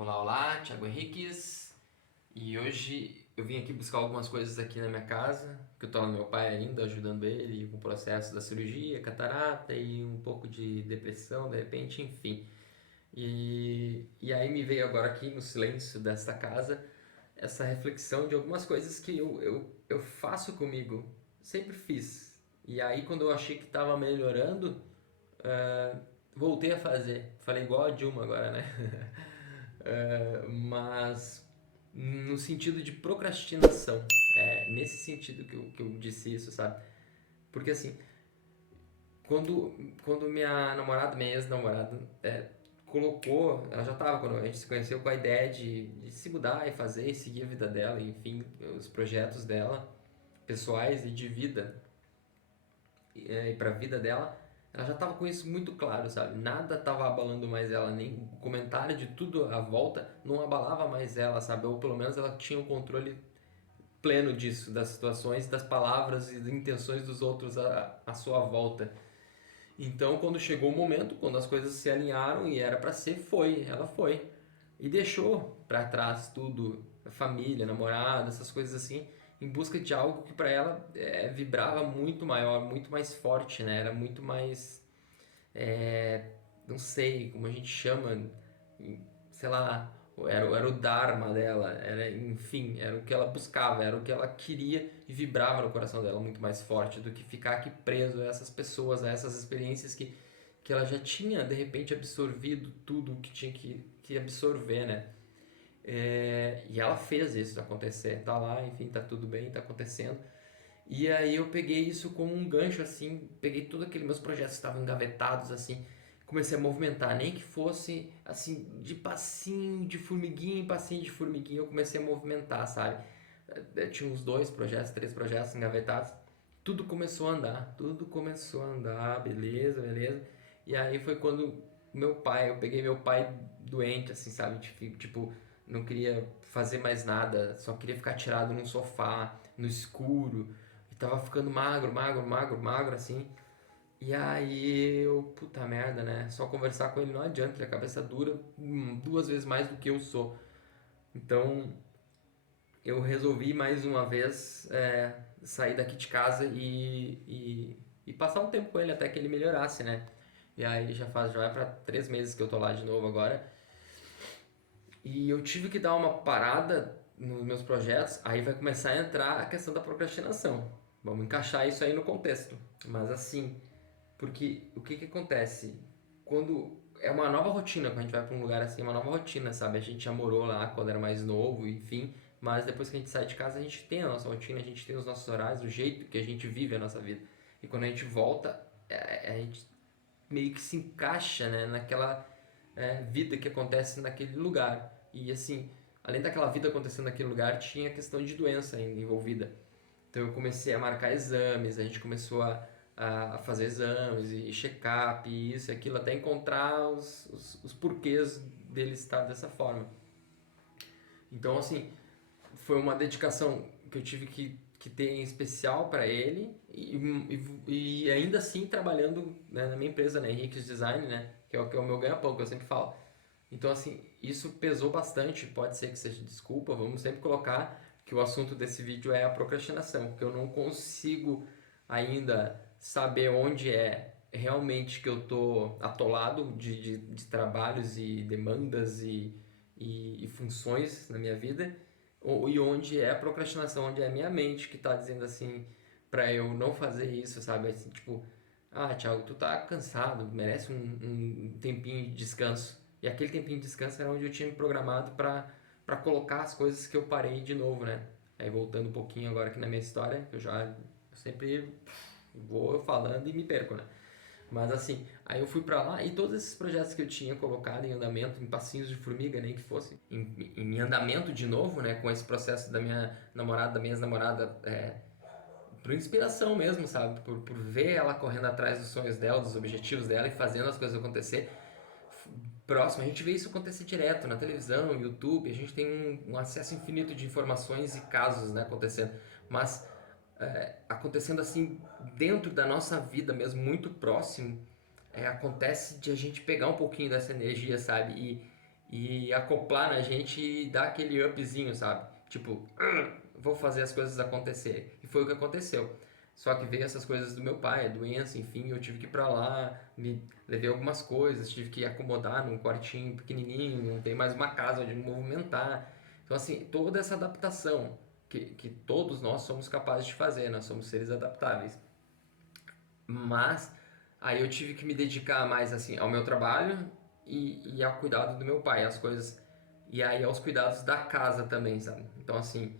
Olá, olá, Thiago Henriques. E hoje eu vim aqui buscar algumas coisas aqui na minha casa, que eu tô no meu pai ainda, ajudando ele com o processo da cirurgia, catarata e um pouco de depressão, de repente, enfim. E aí me veio agora aqui no silêncio desta casa essa reflexão de algumas coisas que eu faço comigo, sempre fiz. E aí quando eu achei que estava melhorando, eh, voltei a fazer. Falei igual a Dilma agora, né? Mas no sentido de procrastinação. É nesse sentido que eu disse isso, sabe? Porque assim, quando minha namorada, minha ex-namorada, colocou, ela já tava, quando a gente se conheceu, com a ideia de se mudar e fazer e seguir a vida dela, enfim, os projetos dela, pessoais e de vida, e para a vida dela, ela já estava com isso muito claro, sabe? Nada estava abalando mais ela, nem o comentário de tudo à volta não abalava mais ela, sabe? Ou pelo menos ela tinha o controle pleno disso, das situações, das palavras e das intenções dos outros à sua volta. Então, quando chegou o momento, quando as coisas se alinharam e era para ser, foi, ela foi. E deixou para trás tudo, a família, namorada, essas coisas assim, em busca de algo que para ela vibrava muito maior, muito mais forte, né? Era muito mais, não sei como a gente chama, sei lá, era o Dharma dela, era, enfim, era o que ela buscava, era o que ela queria e vibrava no coração dela muito mais forte do que ficar aqui preso a essas pessoas, a essas experiências que ela já tinha de repente absorvido tudo o que tinha que absorver, né? E ela fez isso acontecer, tá lá, enfim, tá tudo bem, tá acontecendo. E aí eu peguei isso como um gancho, assim, peguei todos aqueles meus projetos que estavam engavetados, assim, comecei a movimentar, nem que fosse, assim, de passinho de formiguinha em passinho de formiguinha, eu comecei a movimentar, sabe? Eu tinha uns dois projetos, três projetos engavetados, tudo começou a andar, beleza, beleza. E aí foi quando eu peguei meu pai doente, assim, sabe? Tipo, não queria fazer mais nada, só queria ficar tirado num sofá, no escuro, e tava ficando magro, magro, magro, magro, assim. E aí eu, puta merda, né? Só conversar com ele não adianta, ele é cabeça dura, duas vezes mais do que eu sou. Então eu resolvi mais uma vez sair daqui de casa e passar um tempo com ele até que ele melhorasse, né? E aí já vai pra 3 meses que eu tô lá de novo agora. E eu tive que dar uma parada nos meus projetos, aí vai começar a entrar a questão da procrastinação. Vamos encaixar isso aí no contexto. Mas assim, porque o que que acontece? Quando é uma nova rotina, quando a gente vai para um lugar assim, é uma nova rotina, sabe? A gente já morou lá quando era mais novo, enfim, mas depois que a gente sai de casa, a gente tem a nossa rotina, a gente tem os nossos horários, o jeito que a gente vive a nossa vida. E quando a gente volta, a gente meio que se encaixa, né, naquela vida que acontece naquele lugar. E assim, além daquela vida acontecendo naquele lugar, tinha a questão de doença ainda envolvida. Então eu comecei a marcar exames, a gente começou a fazer exames e check-up e isso e aquilo, até encontrar os porquês dele estar dessa forma. Então, assim, foi uma dedicação que eu tive que ter em especial para ele e ainda assim trabalhando, né, na minha empresa, né, Henrique's Design, né, que é o meu ganha-pão, que eu sempre falo. Então, assim, isso pesou bastante. Pode ser que seja desculpa, vamos sempre colocar que o assunto desse vídeo é a procrastinação, que eu não consigo ainda saber onde é realmente que eu tô atolado de trabalhos e demandas e funções na minha vida, e onde é a procrastinação, onde é a minha mente que tá dizendo assim, para eu não fazer isso, sabe? Assim, tipo, ah, Thiago, tu tá cansado, merece um tempinho de descanso. E aquele tempinho de descanso era onde eu tinha me programado para colocar as coisas que eu parei de novo, né? Aí voltando um pouquinho agora aqui na minha história, que eu sempre vou falando e me perco, né? Mas assim, aí eu fui pra lá e todos esses projetos que eu tinha colocado em andamento, em passinhos de formiga, nem que fosse, em andamento de novo, né? Com esse processo da minha namorada, da minha ex-namorada, por inspiração mesmo, sabe? Por ver ela correndo atrás dos sonhos dela, dos objetivos dela e fazendo as coisas acontecer. Próximo, a gente vê isso acontecer direto na televisão, no YouTube, a gente tem um acesso infinito de informações e casos, né, acontecendo. Mas acontecendo assim dentro da nossa vida mesmo, muito próximo, acontece de a gente pegar um pouquinho dessa energia, sabe? e acoplar na gente e dar aquele upzinho, sabe? Tipo, vou fazer as coisas acontecer. E foi o que aconteceu. Só que veio essas coisas do meu pai, a doença, enfim, eu tive que ir pra lá, me levei algumas coisas, tive que acomodar num quartinho pequenininho, não tem mais uma casa onde me movimentar. Então, assim, toda essa adaptação que todos nós somos capazes de fazer, nós somos seres adaptáveis. Mas aí eu tive que me dedicar mais assim ao meu trabalho e ao cuidado do meu pai, as coisas e aí aos cuidados da casa também, sabe? Então assim,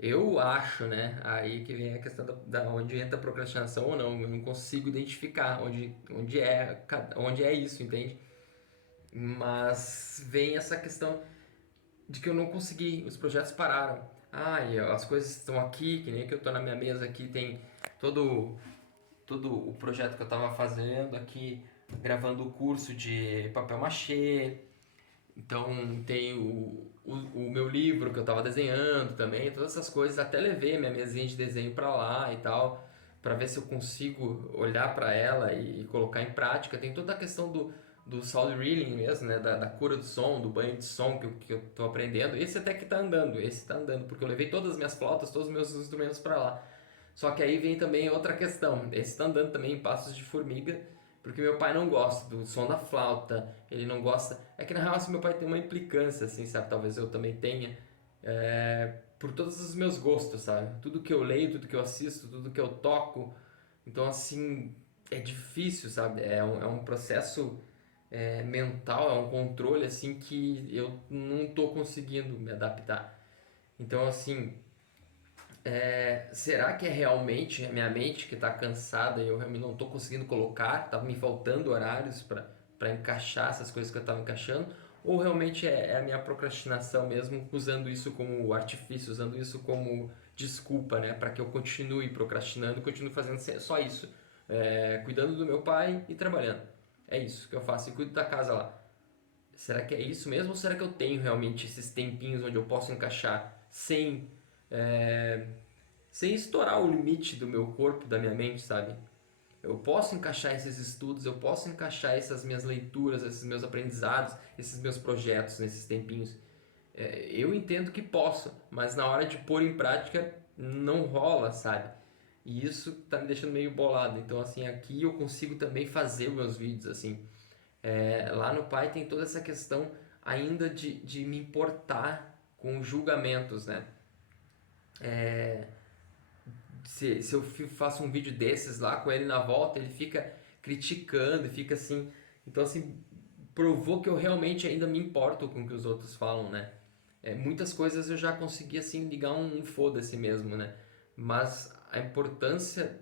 eu acho, né? Aí que vem a questão da onde entra a procrastinação ou não. Eu não consigo identificar onde é isso, entende? Mas vem essa questão de que eu não consegui, os projetos pararam. Ah, e as coisas estão aqui, que nem que eu tô na minha mesa aqui, tem todo todo o projeto que eu estava fazendo aqui, gravando o curso de papel machê. Então tem o meu livro que eu estava desenhando também, todas essas coisas. Até levei minha mesinha de desenho para lá e tal, para ver se eu consigo olhar para ela e colocar em prática. Tem toda a questão do sound healing mesmo, né? Da cura do som, do banho de som que eu tô aprendendo. Esse até que tá andando, esse tá andando, porque eu levei todas as minhas flautas, todos os meus instrumentos para lá. Só que aí vem também outra questão. Esse está andando também em passos de formiga, porque meu pai não gosta do som da flauta, ele não gosta. É que na real assim, meu pai tem uma implicância, assim, sabe? Talvez eu também tenha, por todos os meus gostos, sabe? Tudo que eu leio, tudo que eu assisto, tudo que eu toco. Então, assim, é difícil, sabe? É um processo mental, é um controle, assim, que eu não tô conseguindo me adaptar. Então, assim, será que é realmente a minha mente que está cansada e eu realmente não estou conseguindo colocar? Tá me faltando horários para encaixar essas coisas que eu estava encaixando? Ou realmente é a minha procrastinação mesmo, usando isso como artifício, usando isso como desculpa, né? Para que eu continue procrastinando, continue fazendo só isso. Cuidando do meu pai e trabalhando. É isso que eu faço e cuido da casa lá. Será que é isso mesmo? Ou será que eu tenho realmente esses tempinhos onde eu posso encaixar é, sem estourar o limite do meu corpo, da minha mente, sabe? Eu posso encaixar esses estudos, eu posso encaixar essas minhas leituras, esses meus aprendizados, esses meus projetos nesses tempinhos. Eu entendo que posso, mas na hora de pôr em prática não rola, sabe? E isso tá me deixando meio bolado. Então, assim, aqui eu consigo também fazer os meus vídeos, assim. Lá no Pai tem toda essa questão ainda de me importar com julgamentos, né? Se eu faço um vídeo desses lá com ele na volta, ele fica criticando, fica assim. Então, assim, provou que eu realmente ainda me importo com o que os outros falam, né? Muitas coisas eu já consegui, assim, ligar um foda-se mesmo, né? Mas a importância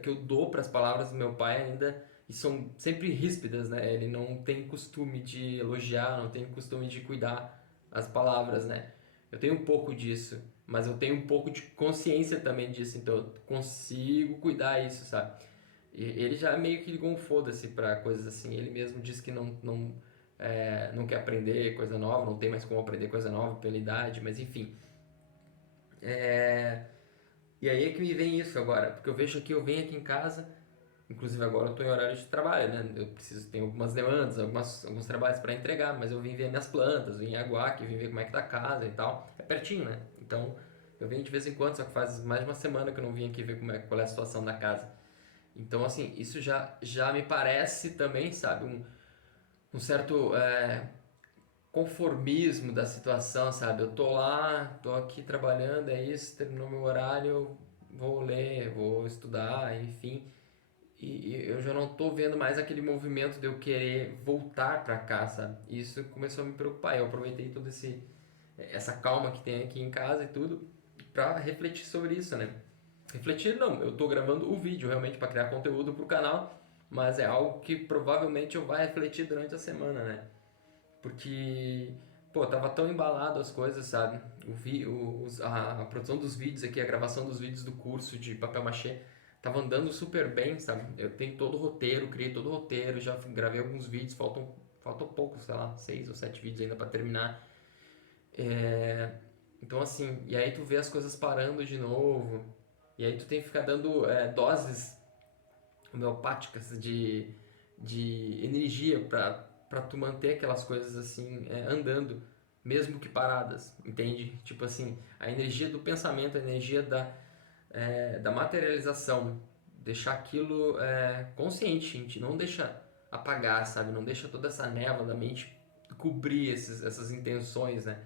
que eu dou para as palavras do meu pai ainda e são sempre ríspidas, né? Ele não tem costume de elogiar, não tem costume de cuidar as palavras, né? Eu tenho um pouco disso, mas eu tenho um pouco de consciência também disso, então eu consigo cuidar isso, sabe? E ele já meio que ligou um foda-se pra coisas assim. Ele mesmo disse que não quer aprender coisa nova, não tem mais como aprender coisa nova pela idade, mas enfim. É, E aí é que me vem isso agora, porque eu vejo aqui, eu venho aqui em casa, inclusive agora eu estou em horário de trabalho, né? Eu preciso, tenho algumas demandas, alguns trabalhos para entregar, mas eu vim ver minhas plantas, vim em Aguaque, vim ver como é que tá a casa e tal. É pertinho, né? Então eu venho de vez em quando, só que faz mais de uma semana que eu não vim aqui ver qual é a situação da casa. Então, assim, isso já me parece também, sabe, um certo conformismo da situação, sabe? Eu tô lá, tô aqui trabalhando, é isso, terminou meu horário, vou ler, vou estudar, enfim. E eu já não tô vendo mais aquele movimento de eu querer voltar pra cá, sabe? E isso começou a me preocupar. Eu aproveitei toda essa calma que tem aqui em casa e tudo pra refletir sobre isso, né? Refletir não, eu tô gravando o vídeo realmente para criar conteúdo pro canal, mas é algo que provavelmente eu vou refletir durante a semana, né? Porque, pô, tava tão embalado as coisas, sabe? A produção dos vídeos aqui, a gravação dos vídeos do curso de papel machê, tava andando super bem, sabe? Eu tenho todo o roteiro, criei todo o roteiro, já gravei alguns vídeos, faltam poucos, sei lá, 6 ou 7 vídeos ainda para terminar. Então, assim, e aí tu vê as coisas parando de novo, e aí tu tem que ficar dando doses homeopáticas de energia para tu manter aquelas coisas assim andando, mesmo que paradas, entende? Tipo assim, a energia do pensamento, a energia da materialização, deixar aquilo consciente, a gente não deixa apagar, sabe? Não deixa toda essa névoa da mente cobrir essas intenções, né?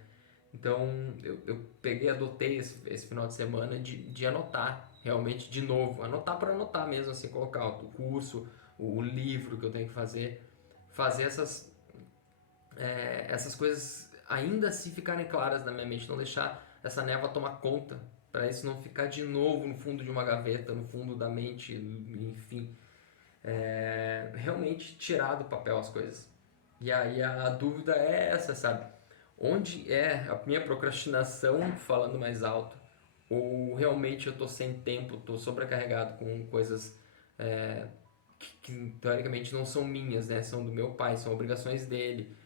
Então eu peguei, adotei esse final de semana de anotar realmente de novo, anotar para anotar mesmo, assim, colocar o curso, o livro que eu tenho que fazer essas coisas ainda assim ficarem claras na minha mente, não deixar essa névoa tomar conta, para isso não ficar de novo no fundo de uma gaveta, no fundo da mente, enfim, realmente tirar do papel as coisas. E aí a dúvida é essa, sabe? Onde é a minha procrastinação falando mais alto? Ou realmente eu tô sem tempo, tô sobrecarregado com coisas que teoricamente não são minhas, né? São do meu pai, são obrigações dele.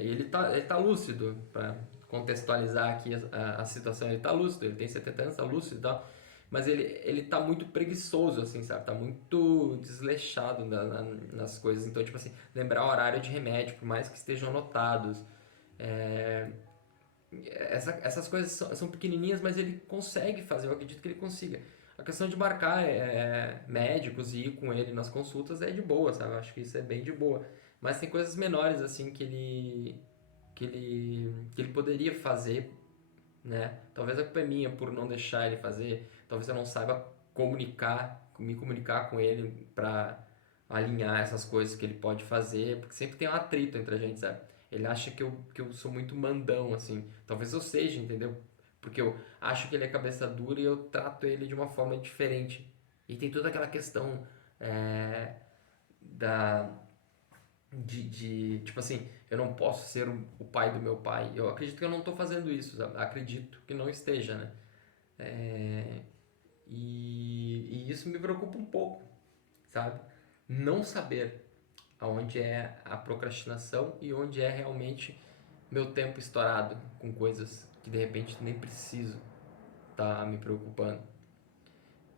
E ele tá lúcido, para contextualizar aqui a situação, ele tá lúcido, ele tem 70 anos, tá lúcido e tal, mas ele tá muito preguiçoso, assim, sabe? Tá muito desleixado nas coisas. Então, tipo assim, lembrar o horário de remédio, por mais que estejam anotados. É, essas coisas são pequenininhas, mas ele consegue fazer, eu acredito que ele consiga. A questão de marcar médicos e ir com ele nas consultas é de boa, sabe? Eu acho que isso é bem de boa. Mas tem coisas menores, assim, que ele poderia fazer, né? Talvez a culpa é minha por não deixar ele fazer, talvez eu não saiba me comunicar com ele para alinhar essas coisas que ele pode fazer, porque sempre tem um atrito entre a gente, sabe? Ele acha que eu sou muito mandão, assim. Talvez eu seja, entendeu? Porque eu acho que ele é cabeça dura e eu trato ele de uma forma diferente. E tem toda aquela questão é, da tipo assim, eu não posso ser o pai do meu pai. Eu acredito que eu não estou fazendo isso, sabe? Acredito que não esteja, né? É, e isso me preocupa um pouco, sabe? Não saber aonde é a procrastinação e onde é realmente meu tempo estourado com coisas que de repente nem preciso tá me preocupando.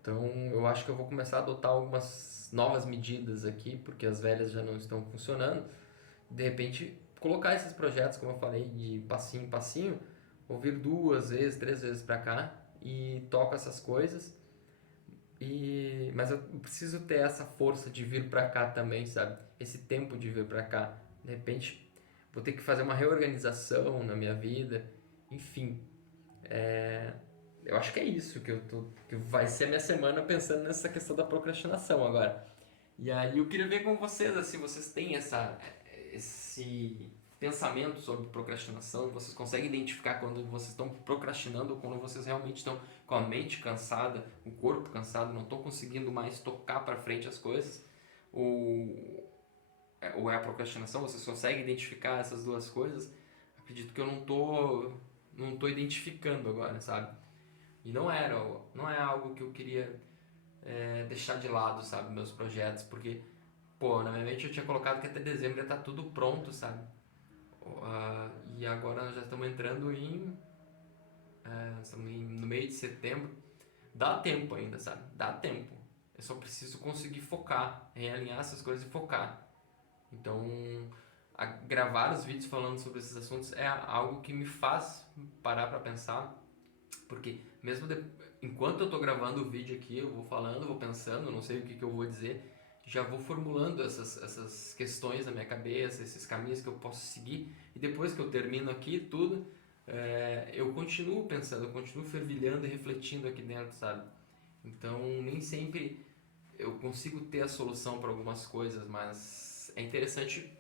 Então eu acho que eu vou começar a adotar algumas novas medidas aqui, porque as velhas já não estão funcionando. De repente, colocar esses projetos, como eu falei, de passinho em passinho, ouvir 2 vezes, 3 vezes pra cá e toco essas coisas. Mas eu preciso ter essa força de vir pra cá também, sabe? Esse tempo de vir pra cá. De repente, vou ter que fazer uma reorganização na minha vida. Enfim, eu acho que é isso que vai ser a minha semana pensando nessa questão da procrastinação agora. E aí eu queria ver com vocês, assim, vocês têm esse pensamento sobre procrastinação, vocês conseguem identificar quando vocês estão procrastinando ou quando vocês realmente estão com a mente cansada, o corpo cansado, não estão conseguindo mais tocar para frente as coisas, ou, ou é a procrastinação, vocês conseguem identificar essas duas coisas? Acredito que eu não tô identificando agora, sabe? E não é algo que eu queria deixar de lado, sabe, meus projetos, porque, pô, na minha mente eu tinha colocado que até dezembro ia estar tudo pronto, sabe? E agora nós já estamos entrando no meio de setembro. Dá tempo ainda, sabe? Dá tempo. Eu só preciso conseguir focar, realinhar essas coisas e focar. Então, gravar os vídeos falando sobre esses assuntos é algo que me faz parar para pensar, porque enquanto eu tô gravando o vídeo aqui, eu vou falando, vou pensando, não sei o que eu vou dizer, já vou formulando essas questões na minha cabeça, esses caminhos que eu posso seguir, e depois que eu termino aqui tudo, eu continuo pensando, eu continuo fervilhando e refletindo aqui dentro, sabe? Então, nem sempre eu consigo ter a solução para algumas coisas, mas é interessante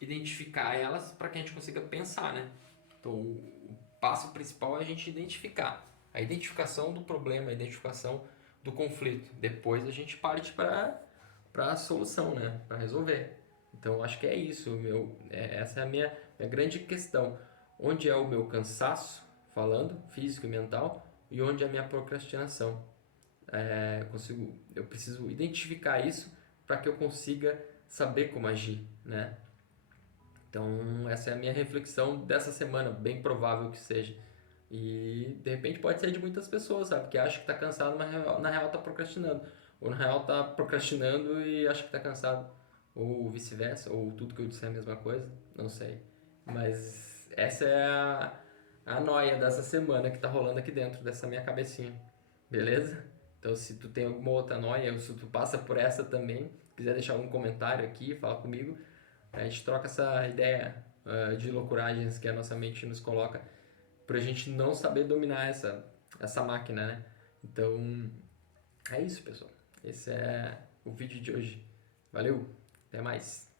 identificar elas para que a gente consiga pensar, né? Então, o passo principal é a gente identificar. A identificação do problema, a identificação do conflito. Depois a gente parte para a solução, né? Para resolver. Então, acho que é isso. Essa é a minha grande questão. Onde é o meu cansaço, falando, físico e mental, e onde é a minha procrastinação? Eu preciso identificar isso para que eu consiga saber como agir, né? Então, essa é a minha reflexão dessa semana, bem provável que seja. E de repente pode ser de muitas pessoas, sabe? Que acha que tá cansado, mas na real tá procrastinando. Ou na real tá procrastinando e acha que tá cansado. ou vice-versa, ou tudo que eu disser é a mesma coisa, não sei. Mas essa é a noia dessa semana que tá rolando aqui dentro dessa minha cabecinha, beleza? Então se tu tem alguma outra noia, ou se tu passa por essa também, quiser deixar algum comentário aqui, fala comigo, a gente troca essa ideia de loucuragens que a nossa mente nos coloca pra gente não saber dominar essa máquina, né? Então, é isso, pessoal. Esse é o vídeo de hoje. Valeu, até mais.